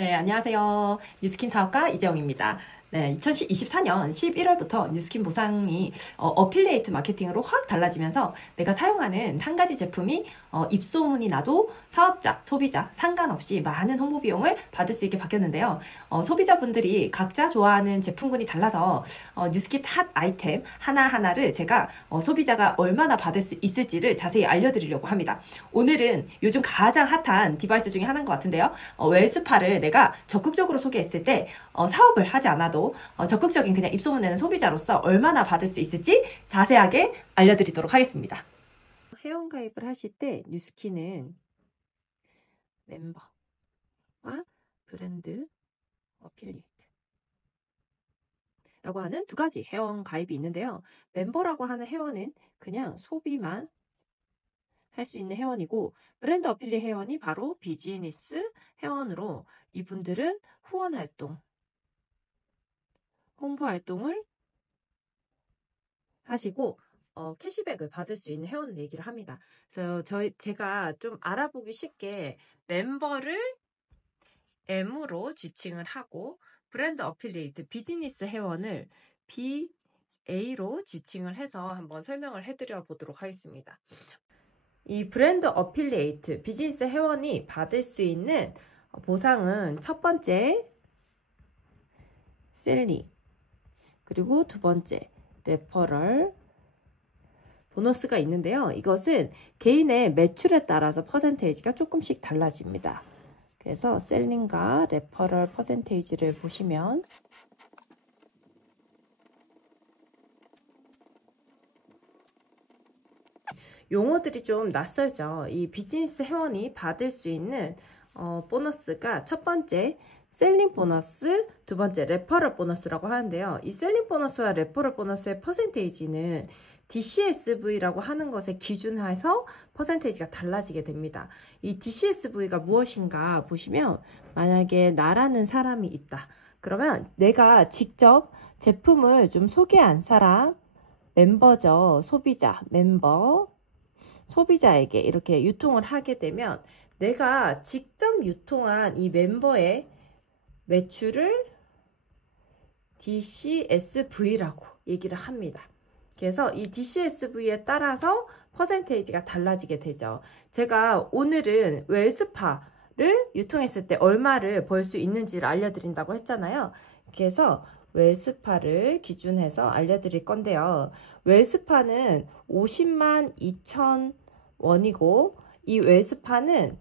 네, 안녕하세요. 뉴스킨 사업가 이재영입니다. 네, 2024년 11월부터 뉴스킨 보상이 어필리에이트 마케팅으로 확 달라지면서 내가 사용하는 한 가지 제품이 입소문이 나도 사업자, 소비자 상관없이 많은 홍보 비용을 받을 수 있게 바뀌었는데요. 소비자분들이 각자 좋아하는 제품군이 달라서 뉴스킨 핫 아이템 하나하나를 제가 소비자가 얼마나 받을 수 있을지를 자세히 알려드리려고 합니다. 오늘은 요즘 가장 핫한 디바이스 중에 하나인 것 같은데요. 웰스파를 내가 적극적으로 소개했을 때 사업을 하지 않아도 적극적인 그냥 입소문 내는 소비자로서 얼마나 받을 수 있을지 자세하게 알려드리도록 하겠습니다. 회원가입을 하실 때 뉴스킨은 멤버와 브랜드 어필리에이트 라고 하는 두 가지 회원 가입이 있는데요. 멤버라고 하는 회원은 그냥 소비만 할 수 있는 회원이고, 브랜드 어필리 회원이 바로 비즈니스 회원으로 이분들은 후원 활동, 홍보 활동을 하시고 캐시백을 받을 수 있는 회원 얘기를 합니다. 그래서 제가 좀 알아보기 쉽게 멤버를 M으로 지칭을 하고 브랜드 어필리에이트 비즈니스 회원을 BA로 지칭을 해서 한번 설명을 해드려 보도록 하겠습니다. 이 브랜드 어필리에이트 비즈니스 회원이 받을 수 있는 보상은 첫 번째 셀리, 그리고 두 번째 레퍼럴 보너스가 있는데요. 이것은 개인의 매출에 따라서 퍼센테이지가 조금씩 달라집니다. 그래서 셀링과 레퍼럴 퍼센테이지를 보시면 용어들이 좀 낯설죠. 이 비즈니스 회원이 받을 수 있는 보너스가 첫 번째 셀링 보너스, 두 번째 레퍼럴 보너스라고 하는데요. 이 셀링 보너스와 레퍼럴 보너스의 퍼센테이지는 DCSV라고 하는 것에 기준해서 퍼센테이지가 달라지게 됩니다. 이 DCSV가 무엇인가 보시면, 만약에 나라는 사람이 있다. 그러면 내가 직접 제품을 좀 소개한 사람, 멤버죠. 소비자, 멤버, 소비자에게 이렇게 유통을 하게 되면 내가 직접 유통한 이 멤버의 매출을 DCSV라고 얘기를 합니다. 그래서 이 DCSV에 따라서 퍼센테이지가 달라지게 되죠. 제가 오늘은 웰스파를 유통했을 때 얼마를 벌 수 있는지를 알려드린다고 했잖아요. 그래서 웰스파를 기준해서 알려드릴 건데요. 웰스파는 50만 2천 원이고, 이 웰스파는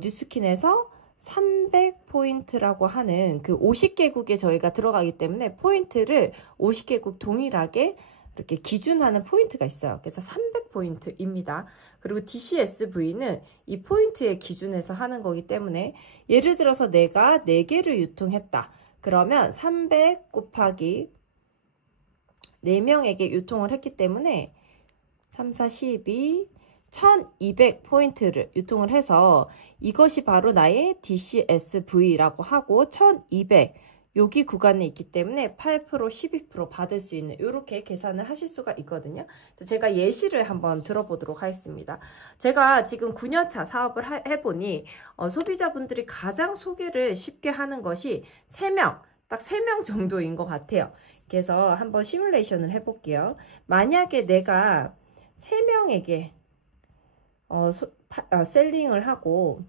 뉴스킨에서 300포인트라고 하는 그 50개국에 저희가 들어가기 때문에 포인트를 50개국 동일하게 이렇게 기준하는 포인트가 있어요. 그래서 300포인트입니다. 그리고 DCSV는 이 포인트에 기준해서 하는 거기 때문에, 예를 들어서 내가 4개를 유통했다. 그러면 300 곱하기 4명에게 유통을 했기 때문에 3, 4, 12, 1200포인트를 유통을 해서 이것이 바로 나의 DCSV라고 하고, 1200 여기 구간에 있기 때문에 8%, 12% 받을 수 있는, 이렇게 계산을 하실 수가 있거든요. 제가 예시를 한번 들어보도록 하겠습니다. 제가 지금 9년차 사업을 해보니 소비자분들이 가장 소개를 쉽게 하는 것이 3명, 딱 3명 정도인 것 같아요. 그래서 한번 시뮬레이션을 해볼게요. 만약에 내가 3명에게 셀링을 하고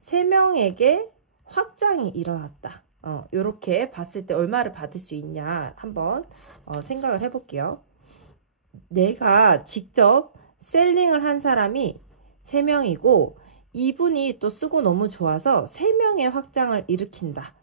3명에게 확장이 일어났다. 요렇게 봤을 때 얼마를 받을 수 있냐 한번 생각을 해볼게요. 내가 직접 셀링을 한 사람이 3명이고 이분이 또 쓰고 너무 좋아서 3명의 확장을 일으킨다.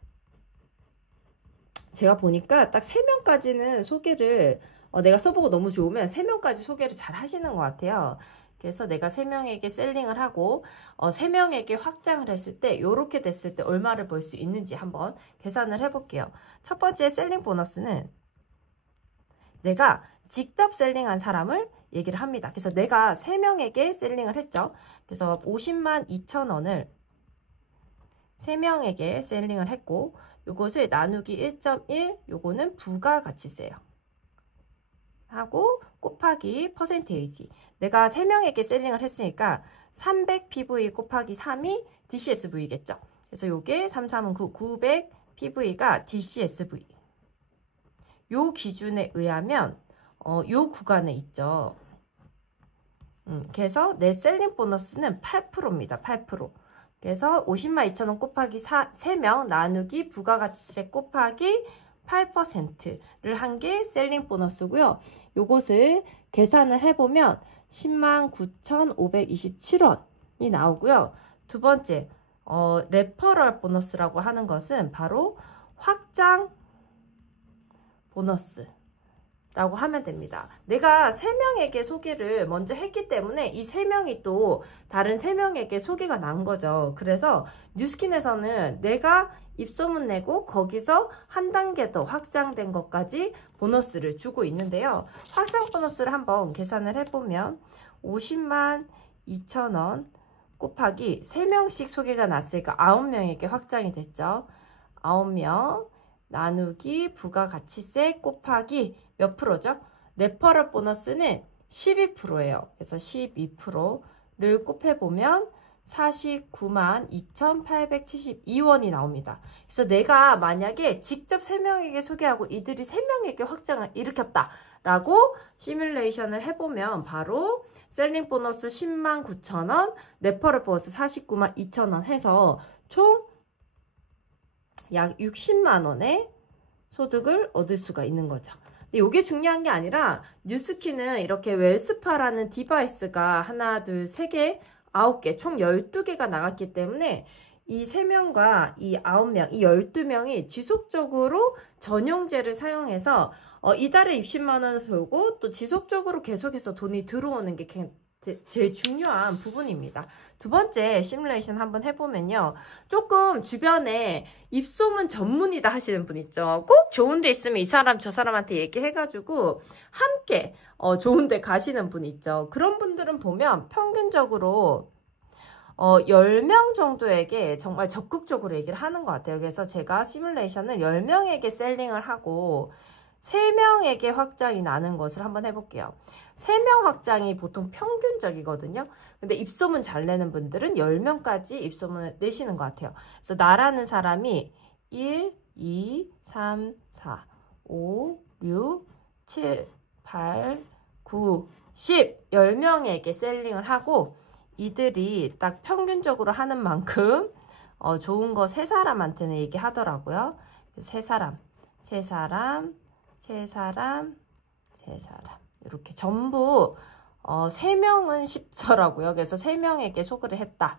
제가 보니까 딱 3명까지는 소개를 내가 써보고 너무 좋으면 3명까지 소개를 잘 하시는 것 같아요. 그래서 내가 3명에게 셀링을 하고 3명에게 확장을 했을 때, 요렇게 됐을 때 얼마를 벌 수 있는지 한번 계산을 해볼게요. 첫 번째 셀링 보너스는 내가 직접 셀링한 사람을 얘기를 합니다. 그래서 내가 3명에게 셀링을 했죠. 그래서 50만 2천 원을 3명에게 셀링을 했고, 요것을 나누기 1.1, 요거는 부가가치세요. 하고 곱하기 퍼센테이지. 내가 3명에게 셀링을 했으니까 300 PV 곱하기 3이 DCSV겠죠. 그래서 요게 339, 900 PV가 DCSV. 요 기준에 의하면 요 구간에 있죠. 그래서 내 셀링 보너스는 8%입니다. 8%. 그래서 502,000원 곱하기 3명 나누기 부가가치세 곱하기 8%를 한 게 셀링 보너스고요. 요것을 계산을 해보면 109,527원이 나오고요. 두 번째, 레퍼럴 보너스라고 하는 것은 바로 확장 보너스 라고 하면 됩니다. 내가 3명에게 소개를 먼저 했기 때문에 이 3명이 또 다른 3명에게 소개가 난 거죠. 그래서 뉴스킨에서는 내가 입소문 내고 거기서 한 단계 더 확장된 것까지 보너스를 주고 있는데요. 확장 보너스를 한번 계산을 해보면 502,000원 곱하기 3명씩 소개가 났으니까 9명에게 확장이 됐죠. 9명 나누기 부가가치세 곱하기 몇 프로죠? 레퍼럴 보너스는 12%예요. 그래서 12%를 곱해보면 492,2,872원이 나옵니다. 그래서 내가 만약에 직접 3명에게 소개하고 이들이 3명에게 확장을 일으켰다 라고 시뮬레이션을 해보면 바로 셀링 보너스 109,000원, 레퍼럴 보너스 492,2,000원 해서 총 약 60만원의 소득을 얻을 수가 있는 거죠. 근데 이게 중요한 게 아니라 뉴스킨은 이렇게 웰스파라는 디바이스가 하나, 둘, 세 개, 9개, 총 12개가 나갔기 때문에 이 3명과 이 9명, 이 12명이 지속적으로 전용제를 사용해서 이달에 60만원을 벌고 또 지속적으로 계속해서 돈이 들어오는 게 제일 중요한 부분입니다. 두 번째 시뮬레이션 한번 해보면요. 조금 주변에 입소문 전문이다 하시는 분 있죠. 꼭 좋은 데 있으면 이 사람 저 사람한테 얘기해가지고 함께 좋은 데 가시는 분 있죠. 그런 분들은 보면 평균적으로 10명 정도에게 정말 적극적으로 얘기를 하는 것 같아요. 그래서 제가 시뮬레이션을 10명에게 셀링을 하고 3명에게 확장이 나는 것을 한번 해볼게요. 3명 확장이 보통 평균적이거든요. 근데 입소문 잘 내는 분들은 10명까지 입소문을 내시는 것 같아요. 그래서 나라는 사람이 1, 2, 3, 4, 5, 6, 7, 8, 9, 10 10명에게 셀링을 하고 이들이 딱 평균적으로 하는 만큼 좋은 거 3사람한테는 얘기하더라고요. 3사람 이렇게 전부 3명은 쉽더라고요. 그래서 3명에게 소개를 했다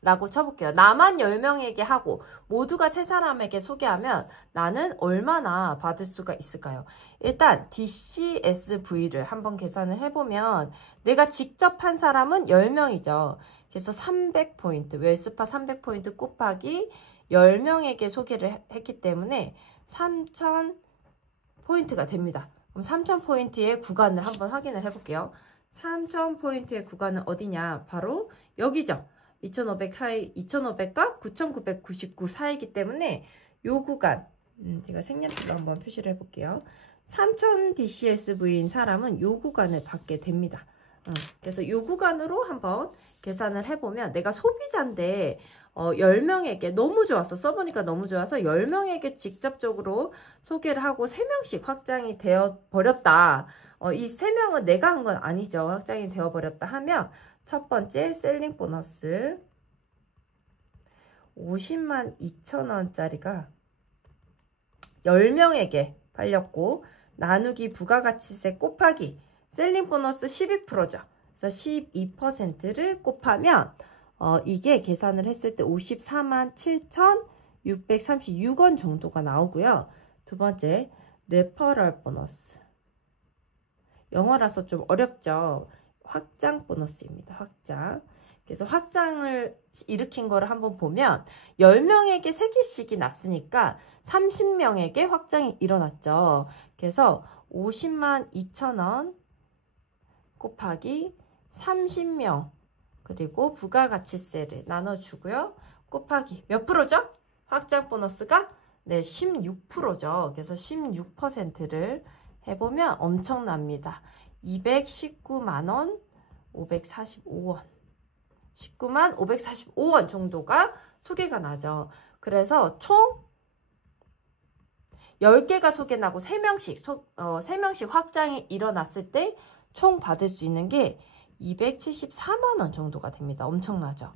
라고 쳐볼게요. 나만 10명에게 하고 모두가 3사람에게 소개하면 나는 얼마나 받을 수가 있을까요? 일단 DCSV를 한번 계산을 해보면 내가 직접 한 사람은 10명이죠. 그래서 300포인트, 웰스파 300포인트 곱하기 10명에게 소개를 했기 때문에 3,000포인트가 됩니다. 그럼 3,000포인트의 구간을 한번 확인을 해볼게요. 3,000포인트의 구간은 어디냐? 바로 여기죠. 2,500 사이, 2,500과 9,999 사이이기 때문에 요 구간, 제가 색연필로 한번 표시를 해볼게요. 3,000 DCSV인 사람은 요 구간을 받게 됩니다. 그래서 요 구간으로 한번 계산을 해보면 내가 소비자인데 10명에게 너무 좋아서 써보니까 너무 좋아서 10명에게 직접적으로 소개를 하고 3명씩 확장이 되어 버렸다. 이 3명은 내가 한 건 아니죠. 확장이 되어 버렸다 하면 첫 번째 셀링 보너스 502,000원짜리가 10명에게 팔렸고 나누기 부가가치세 곱하기 셀링 보너스 12%죠. 그래서 12%를 곱하면 이게 계산을 했을 때 547,636원 정도가 나오고요. 두 번째 레퍼럴 보너스. 영어라서 좀 어렵죠. 확장 보너스입니다. 확장. 그래서 확장을 일으킨 거를 한번 보면 10명에게 3개씩이 났으니까 30명에게 확장이 일어났죠. 그래서 502,000원 곱하기 30명 그리고 부가가치세를 나눠주고요. 곱하기 몇 프로죠? 확장 보너스가 네 16%죠. 그래서 16%를 해보면 엄청납니다. 219만원 545원 19만 545원 정도가 소개가 나죠. 그래서 총 10개가 소개나고 3명씩 확장이 일어났을 때 총 받을 수 있는 게 274만원 정도가 됩니다. 엄청나죠?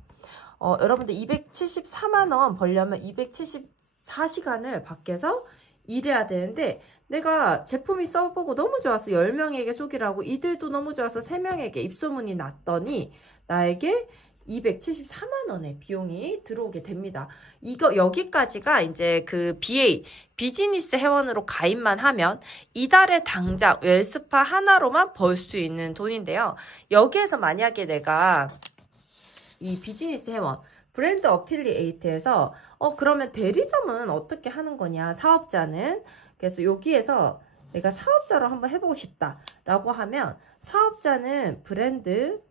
여러분들 274만원 벌려면 274시간을 밖에서 일해야 되는데 내가 제품이 써보고 너무 좋아서 10명에게 소개를 하고 이들도 너무 좋아서 3명에게 입소문이 났더니 나에게 274만원의 비용이 들어오게 됩니다. 여기까지가 이제 그 BA, 비즈니스 회원으로 가입만 하면 이달에 당장 웰스파 하나로만 벌 수 있는 돈인데요. 여기에서 만약에 내가 이 비즈니스 회원, 브랜드 어필리에이트에서 그러면 대리점은 어떻게 하는 거냐, 사업자는. 그래서 여기에서 내가 사업자로 한번 해보고 싶다라고 하면 사업자는 브랜드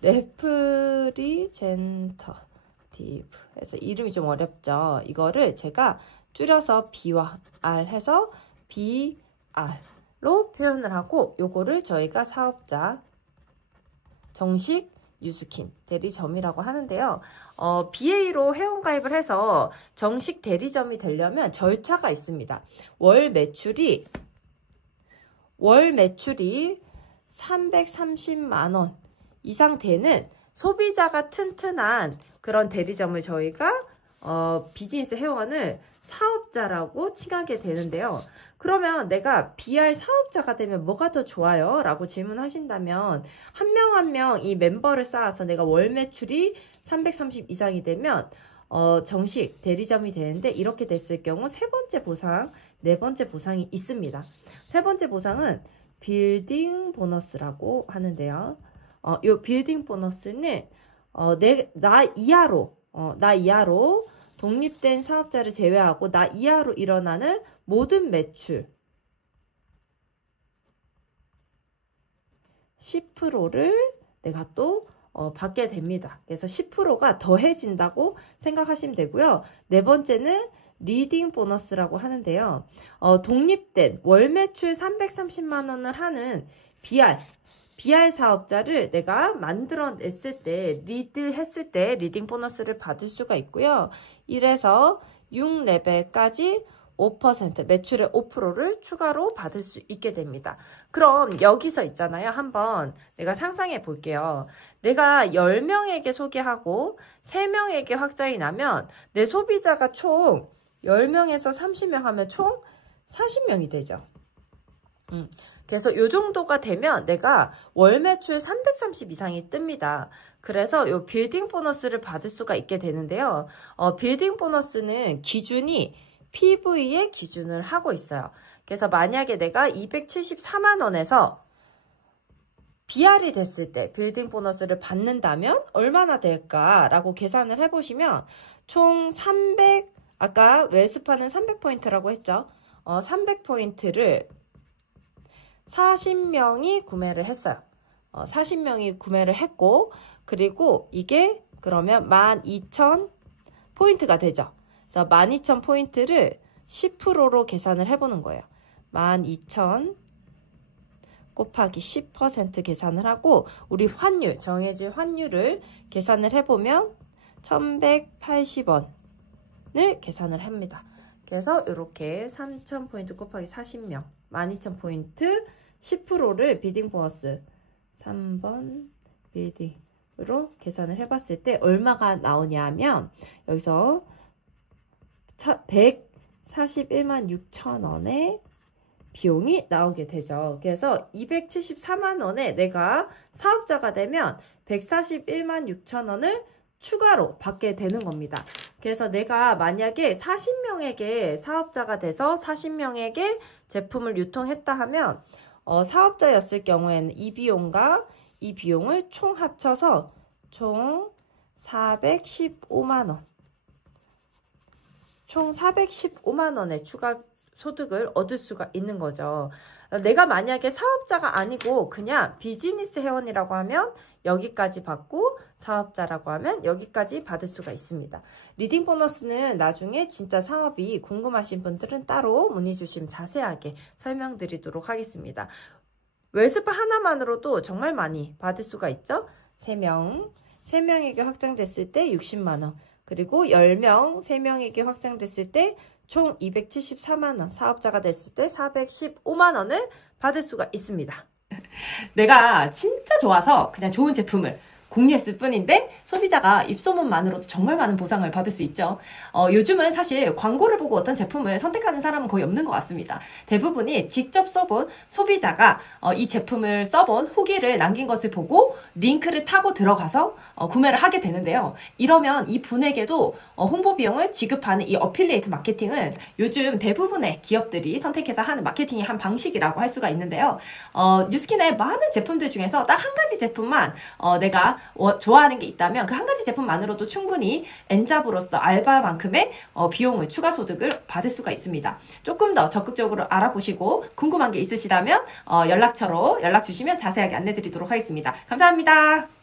레프리젠터티브 해서 이름이 좀 어렵죠. 이거를 제가 줄여서 B와 R 해서 BR로 표현을 하고 요거를 저희가 사업자 정식 뉴스킨 대리점이라고 하는데요. BA로 회원가입을 해서 정식 대리점이 되려면 절차가 있습니다. 월 매출이 330만원 이상 되는 소비자가 튼튼한 그런 대리점을 저희가 비즈니스 회원을 사업자라고 칭하게 되는데요. 그러면 내가 BR 사업자가 되면 뭐가 더 좋아요? 라고 질문하신다면 한 명 한 명 이 멤버를 쌓아서 내가 월 매출이 330 이상이 되면 정식 대리점이 되는데 이렇게 됐을 경우 세 번째 보상, 네 번째 보상이 있습니다. 세 번째 보상은 빌딩 보너스라고 하는데요. 요 빌딩 보너스는 나 이하로 독립된 사업자를 제외하고 나 이하로 일어나는 모든 매출 10%를 내가 또 받게 됩니다. 그래서 10%가 더해진다고 생각하시면 되고요. 네 번째는 리딩 보너스라고 하는데요. 독립된 월 매출 330만원을 하는 BR 사업자를 내가 만들어냈을 때, 리드했을 때 리딩 보너스를 받을 수가 있고요. 1에서 6레벨까지 5%, 매출의 5%를 추가로 받을 수 있게 됩니다. 그럼 여기서 있잖아요. 한번 내가 상상해 볼게요. 내가 10명에게 소개하고 3명에게 확장이 나면 내 소비자가 총 10명에서 30명 하면 총 40명이 되죠. 그래서 요 정도가 되면 내가 월 매출 330 이상이 뜹니다. 그래서 요 빌딩 보너스를 받을 수가 있게 되는데요. 빌딩 보너스는 기준이 PV에 기준을 하고 있어요. 그래서 만약에 내가 274만원에서 BR이 됐을 때 빌딩 보너스를 받는다면 얼마나 될까라고 계산을 해보시면 총 300, 아까 웰스파는 300포인트라고 했죠. 300포인트를 40명이 구매를 했어요. 40명이 구매를 했고, 그리고 이게 그러면 12,000포인트가 되죠. 그래서 12,000포인트를 10%로 계산을 해보는 거예요. 12,000 곱하기 10% 계산을 하고, 우리 환율, 정해진 환율을 계산을 해보면 1,180원을 계산을 합니다. 그래서 이렇게 3,000포인트 곱하기 40명, 12,000포인트 10%를 비딩 보너스 3번 비딩으로 계산을 해봤을 때 얼마가 나오냐면 여기서 141만 6천원의 비용이 나오게 되죠. 그래서 274만원에 내가 사업자가 되면 141만 6천원을 추가로 받게 되는 겁니다. 그래서 내가 만약에 40명에게 사업자가 돼서 40명에게 제품을 유통했다 하면 사업자였을 경우에는 이 비용과 이 비용을 총 합쳐서 총 415만원 총 415만원의 추가 소득을 얻을 수가 있는 거죠. 내가 만약에 사업자가 아니고 그냥 비즈니스 회원이라고 하면 여기까지 받고 사업자라고 하면 여기까지 받을 수가 있습니다. 리딩 보너스는 나중에 진짜 사업이 궁금하신 분들은 따로 문의 주시면 자세하게 설명드리도록 하겠습니다. 웰스파 하나만으로도 정말 많이 받을 수가 있죠. 3명에게 확장됐을 때 60만원. 그리고 10명, 3명에게 확장됐을 때 총 274만원. 사업자가 됐을 때 415만원을 받을 수가 있습니다. 내가 진짜 좋아서 그냥 좋은 제품을 공유했을 뿐인데 소비자가 입소문만으로도 정말 많은 보상을 받을 수 있죠. 요즘은 사실 광고를 보고 어떤 제품을 선택하는 사람은 거의 없는 것 같습니다. 대부분이 직접 써본 소비자가 이 제품을 써본 후기를 남긴 것을 보고 링크를 타고 들어가서 구매를 하게 되는데요. 이러면 이 분에게도 홍보 비용을 지급하는 이 어필리에이트 마케팅은 요즘 대부분의 기업들이 선택해서 하는 마케팅의 한 방식이라고 할 수가 있는데요. 뉴스킨의 많은 제품들 중에서 딱 한 가지 제품만 내가 좋아하는 게 있다면 그 한 가지 제품만으로도 충분히 N잡으로서 알바만큼의 비용을 추가 소득을 받을 수가 있습니다. 조금 더 적극적으로 알아보시고 궁금한 게 있으시다면 연락처로 연락 주시면 자세하게 안내 드리도록 하겠습니다. 감사합니다.